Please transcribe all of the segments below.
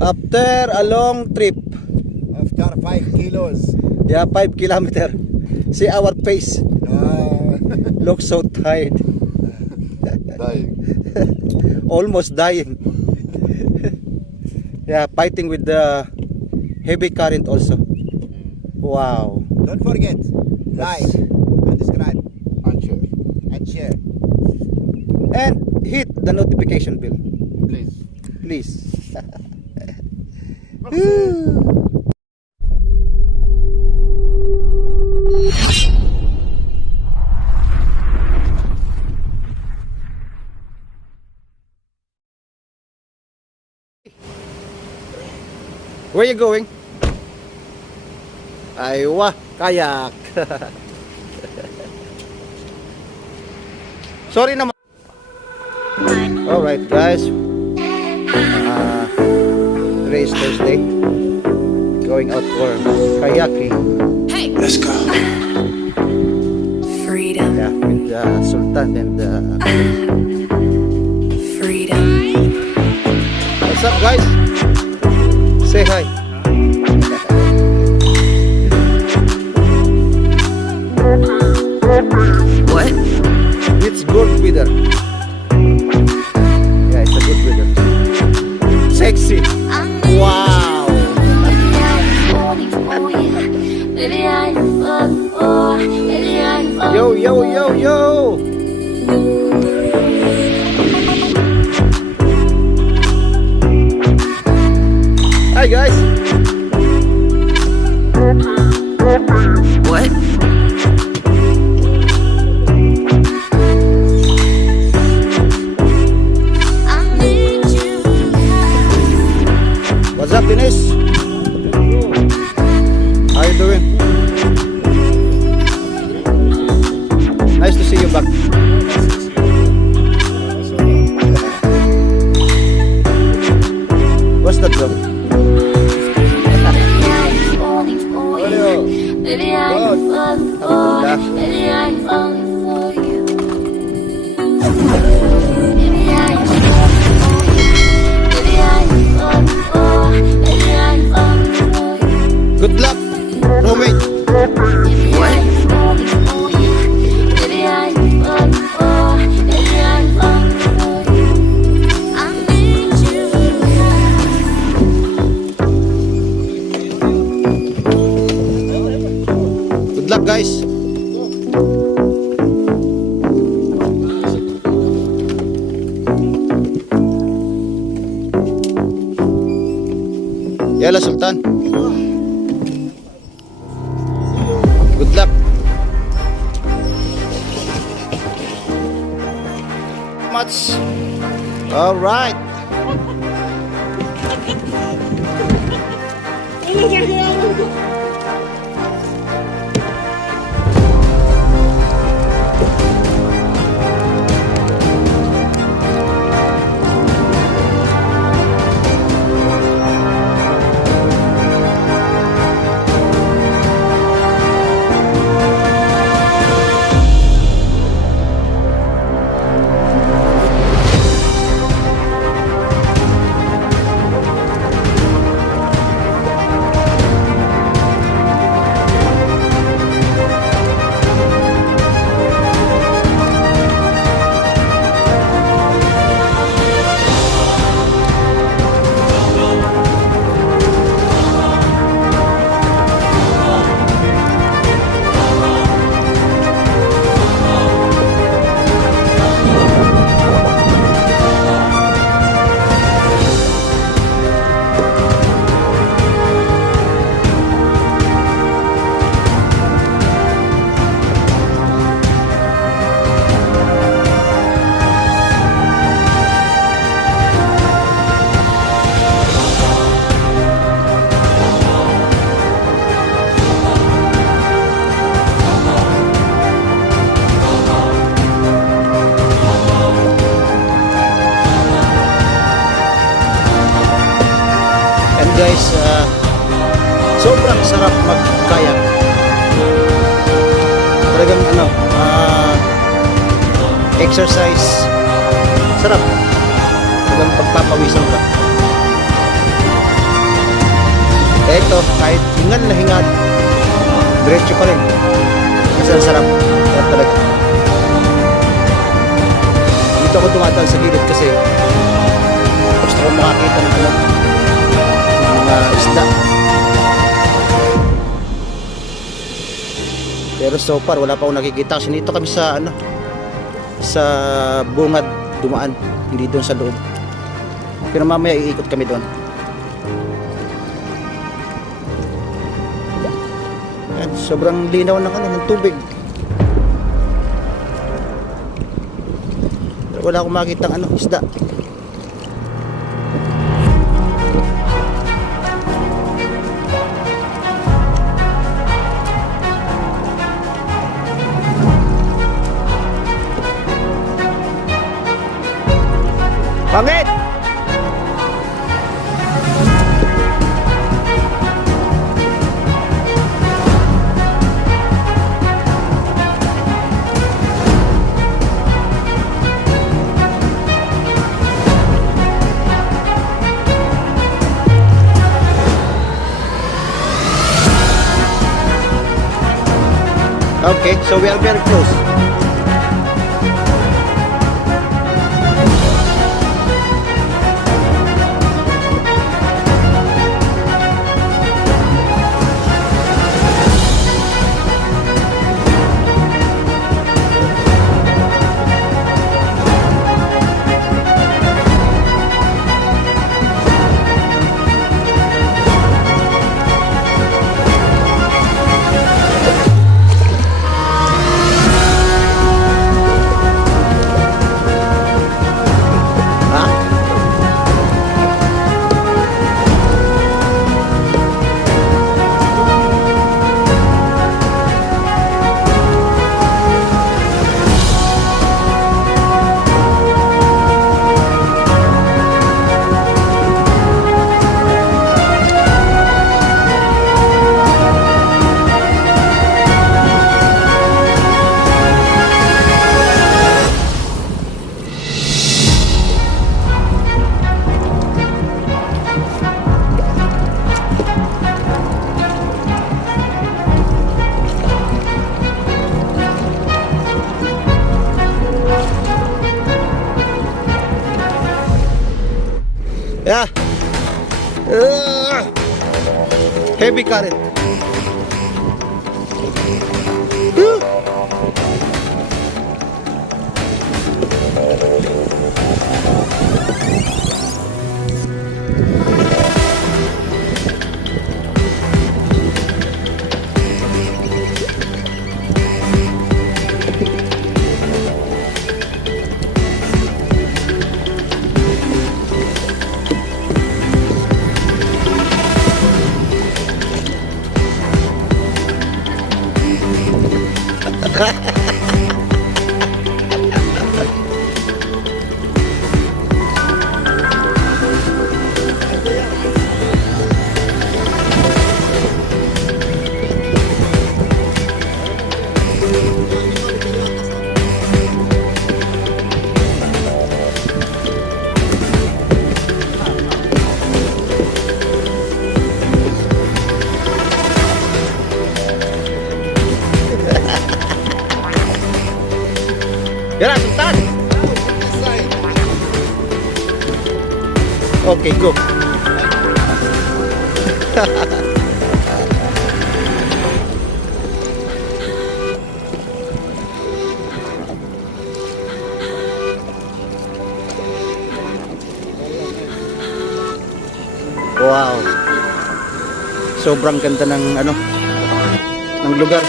After a long trip. After 5 kilos. Yeah, 5 kilometer. See our face. Looks so tired. Dying. Almost dying. Yeah, fighting with the heavy current also. Wow. Don't forget, like and subscribe And share. and share. And hit the notification bell. Please. Please. Where you going? Aywa, kayak. Sorry naman. Alright guys. Today is Thursday. Going out for kayaking. Hey, Let's go. freedom, Yeah, with Sultan and freedom. what's up guys? Say hi. What? It's good weather. Yeah, it's a good weather. Sexy. Wow. Yo, yo, yo, yo. Hi guys. What? What's up, Ines? How you doing? Nice to see you back. What's that, bro? Good luck, roommate. Good luck, guys. Yala, Sultan. Good luck. Much. All right. Guys, sobrang sarap mag-kayak. Talagang exercise. Sarap. Talagang pagpapawisan ka. Eto, kahit hingal na hingal, diretso pa rin. Kasi ang sarap. Sarap talaga. Dito ako dumadaan sa gilid kasi gusto ko makakita ng ano, mga isda. Pero so far wala pa akong nakikita kasi dito kami sa ano, sa bungad dumaan, hindi doon sa loob. Pero mamaya iikot kami doon. Yan, sobrang linaw ng ano, ng tubig. Pero wala akong makita ng ano, isda. Pangit! Okay, so we are very close. Yeah. Heavy current. Yan, sultan. Okay, go. Wow. Sobrang ganda ng ano, ng lugar.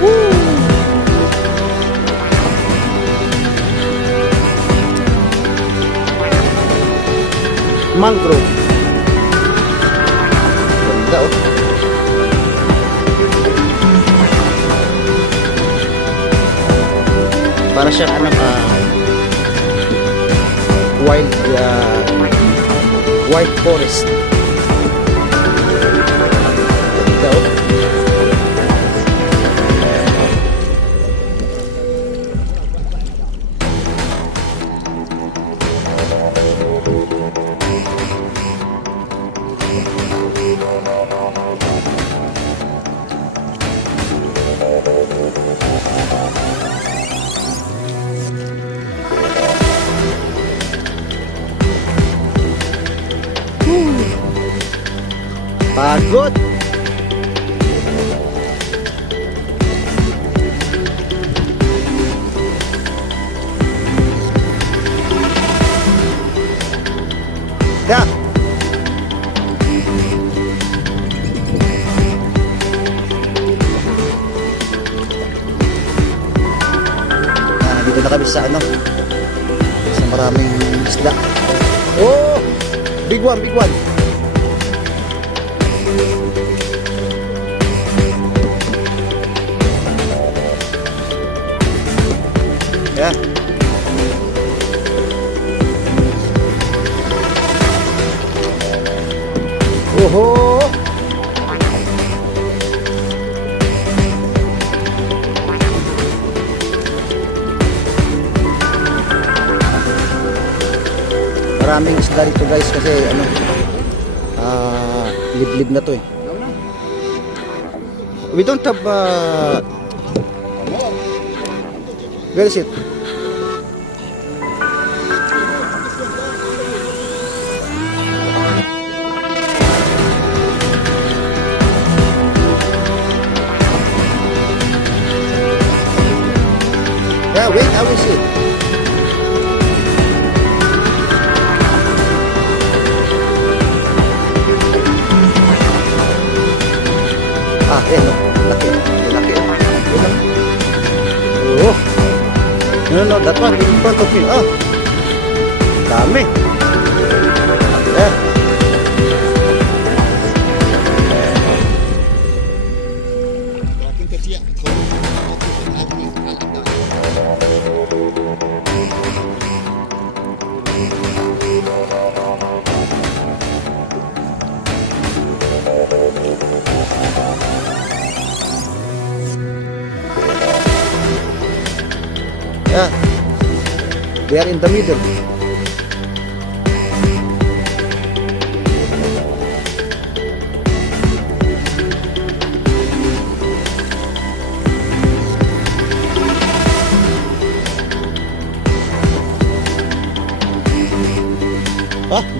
Woo! Mangrove. Ganda oh. Para siyang ano wild white forest. Ganda oh. Pagod. Ya. Dito na kami sa ano, sa maraming isda. Oh, big one, big one. Yeah. Oho. Maraming isda dito guys kasi ano, liblib na to eh. We don't have where is it? Yeah, wait, I will see. Ayan, laki. Laki. Oh. No, that one in front of me. Oh. Dami. Yeah. Yeah, they are in the middle.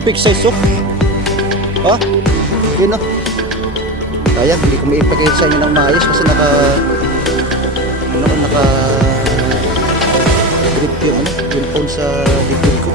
Big size oh. Yun oh. Kaya hindi ko maipagay sa inyo ng maayos kasi naka grip yung phone sa dibdib ko.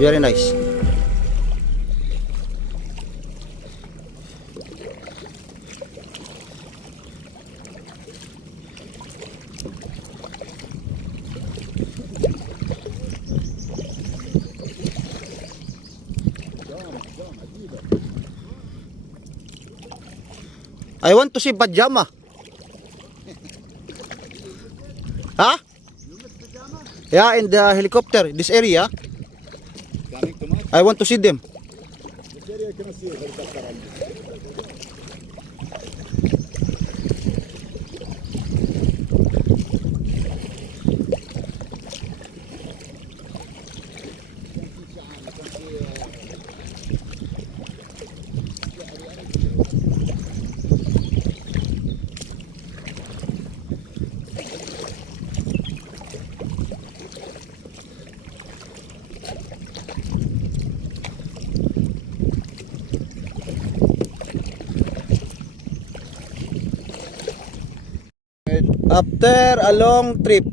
Very nice. I want to see pajama. Huh? Yeah, in the helicopter, this area. I want to see them. After a long trip.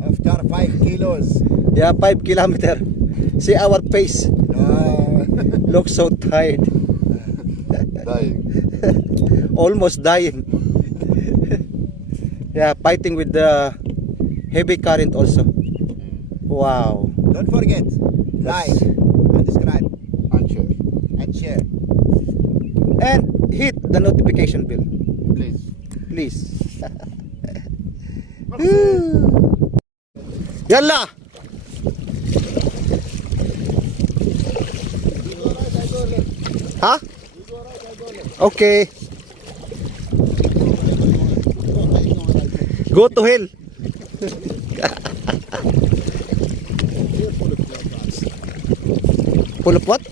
After 5 kilos. Yeah, 5 kilometer. See our face. Looks so tired. Dying. Almost dying. Yeah, fighting with the heavy current also. Wow. Don't forget, like and subscribe And share, and share. And hit the notification bell, please. please. Yalla. Ha? Okay. Go to hell. Full of what?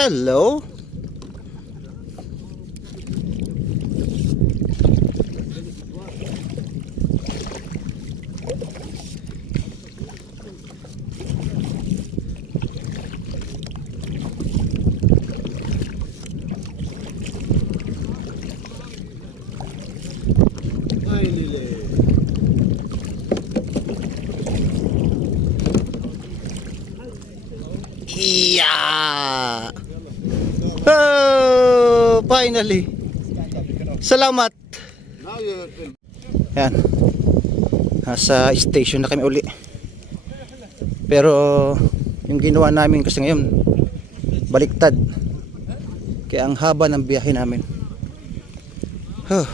Hello. Yeah. Oh, finally. Salamat. Now you Yan. Nasa station na kami uli. Pero yung ginawa namin kasi ngayon baliktad. Kaya ang haba ng biyahe namin. Huh.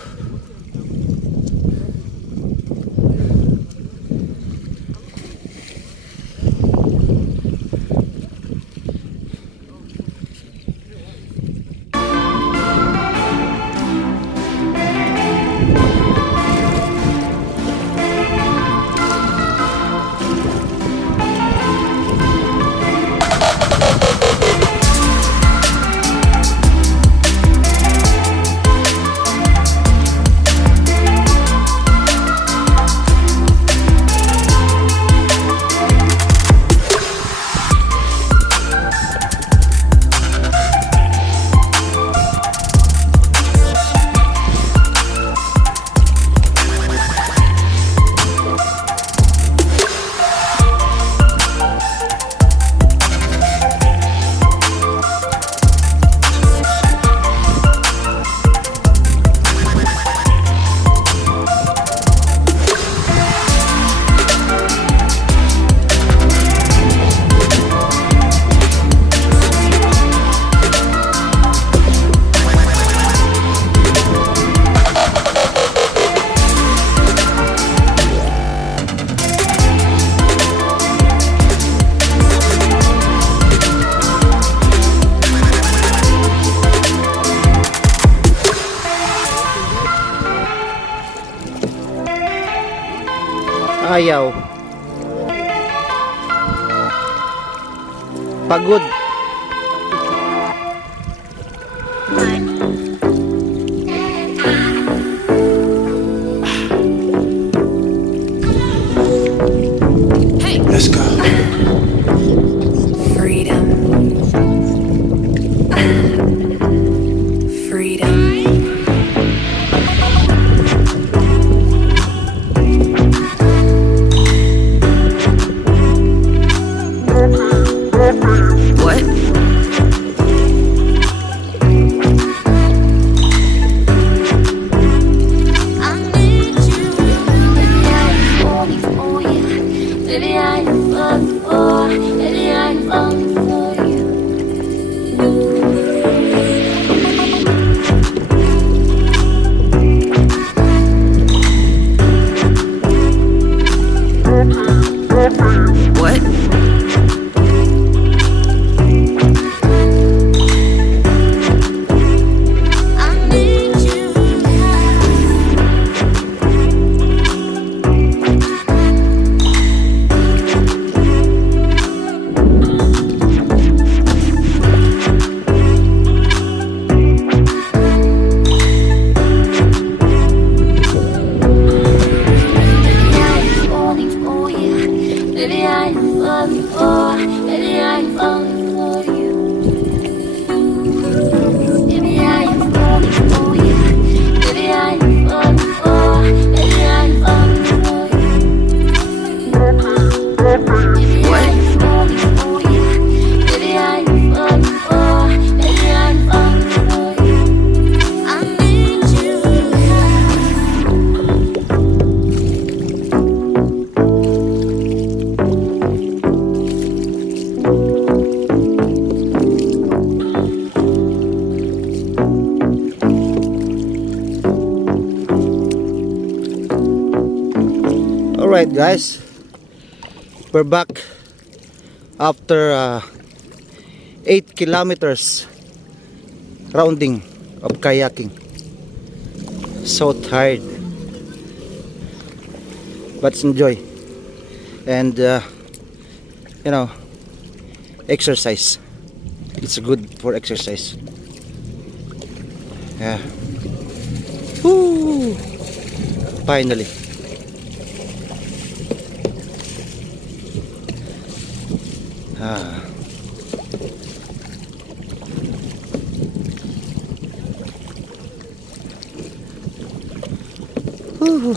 Ayaw. Pagod. Hey, Let's go. freedom. Freedom. What? I need you. Baby, I'm falling for you. Baby, I'm falling for you. Baby, I'm falling for you. What? I need you. Baby, I'm falling for you. Baby, I'm falling for you. Baby, I'm falling for you. Baby, I'm falling for you. Baby, I'm falling for you. Baby, I'm falling for you. Baby, I'm falling for you. Baby, I'm falling for you. Baby, I'm falling for you. I need you. Alright guys, we're back after 8 kilometers rounding of kayaking. So tired, but enjoy and you know, exercise. It's good for exercise. Yeah. Woo! Finally. Ah. Woo.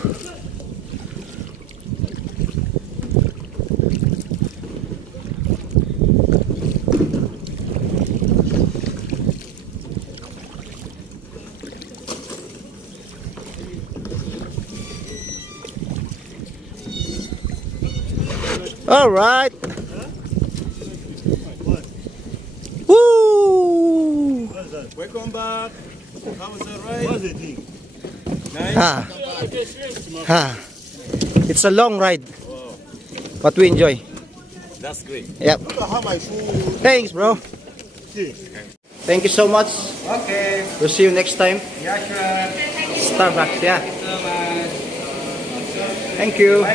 All right. Woo! Welcome back. How was the ride? Nice. Ha. Ha. It's a long ride, but we enjoy. That's great. Yep. Thanks, bro. Thank you so much. Okay. We'll see you next time. Yeah, sure. Starbucks, yeah. So much. Thank you.